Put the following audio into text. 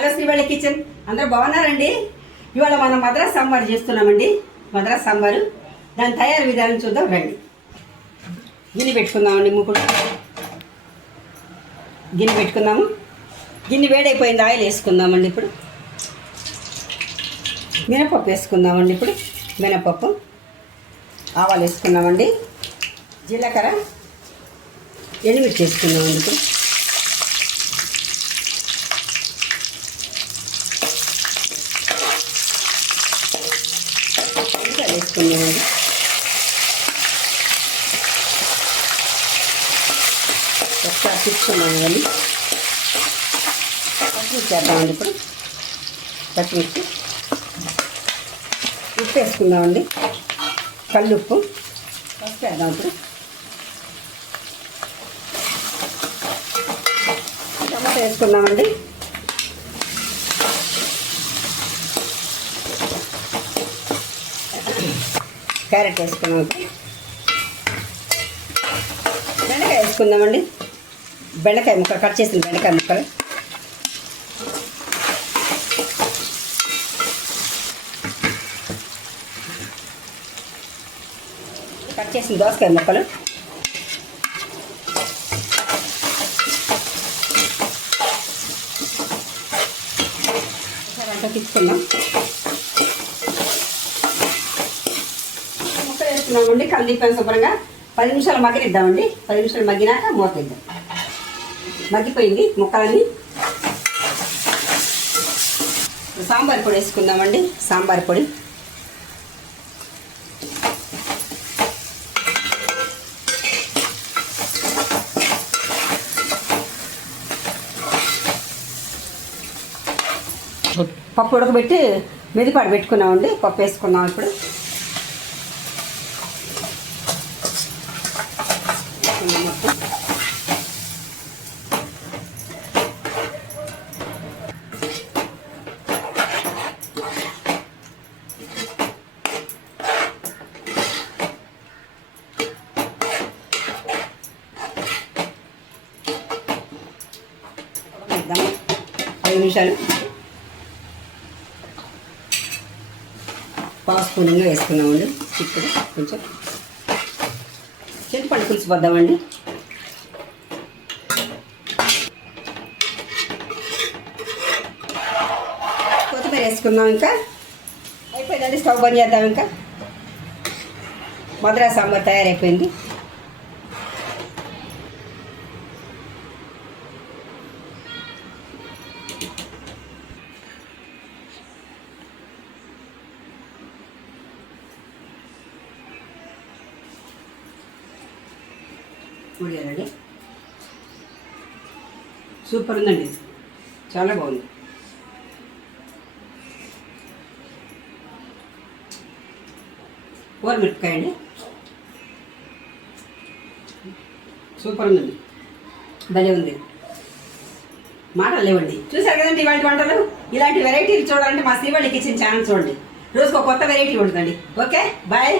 Hello Srivalli kitchen, అందరూ బాగున్నారండి. ఇవాళ మనం మద్రాస్ సాంబార్ చేస్తున్నామండి. మద్రాస్ సాంబారు దాని తయారు విధానం చూద్దాం రండి. గిన్నె పెట్టుకుందామండి. మూకుడు గిన్నె పెట్టుకుందాము. గిన్నె వేడైపోయింది. ఆయిల్ వేసుకుందామండి. ఇప్పుడు మినపప్పు వేసుకుందామండి. ఇప్పుడు మినపప్పు, ఆవాలు వేసుకున్నామండి. జీలకర్ర, ఎండుమిర్చి వేసుకుందామండి. ఇప్పుడు వేసుకున్నామండి. ఒకసారి తీసుకున్నాము కానీ పచ్చిమిర్చి చేద్దామండి. ఇప్పుడు పచ్చిమిర్చి, ఉప్పు వేసుకుందామండి. కల్లుప్పు, పసుపు వేద్దాం. ఇప్పుడు టమాటా వేసుకుందామండి. క్యారెట్ వేసుకున్నాం. బెండకాయ వేసుకుందామండి. బెండకాయ ముక్కలు, కట్ చేసిన బెండకాయ ముక్కలు, కట్ చేసిన దోసకాయ ముక్కలు, అంతా తీసుకుందాం. ముక్కలు వేసుకున్నామండి. కలిదిపాను శుభ్రంగా 10 నిమిషాలు మగ్గనిద్దామండి. 10 నిమిషాలు మగ్గినాక మూత ఇద్దాం. మగ్గిపోయింది ముక్కలన్నీ. సాంబార్ పొడి వేసుకుందామండి. సాంబార్ పొడి, పప్పు ఉడకబెట్టి మెదిపాడు పెట్టుకున్నామండి. పప్పు వేసుకున్నాం. ఇప్పుడు వేద్దాం. 5 నిమిషాలు పాస్పూన్గా వేసుకున్నామండి. ఇప్పుడు కొంచెం చింతపండు పులుసు పోద్దామండి. కొత్తిమీర వేసుకుందాం. ఇంకా అయిపోయిందండి. స్టవ్ బంద్ చేద్దాం. ఇంకా మద్రాస్ సాంబార్ తయారైపోయింది. చూడండి, సూపర్ ఉందండి. చాలా బాగుంది. మిరపకాయ అండి, సూపర్ ఉందండి. భలే ఉంది. మాటలు లేవండి. చూసారు కదండి ఇవాళ వంటలు. ఇలాంటి వెరైటీలు చూడాలంటే మా శ్రీవల్లి కిచెన్ ఛానల్ చూడండి. రోజుకు ఒక కొత్త వెరైటీ ఉంటుందండి. Okay, bye.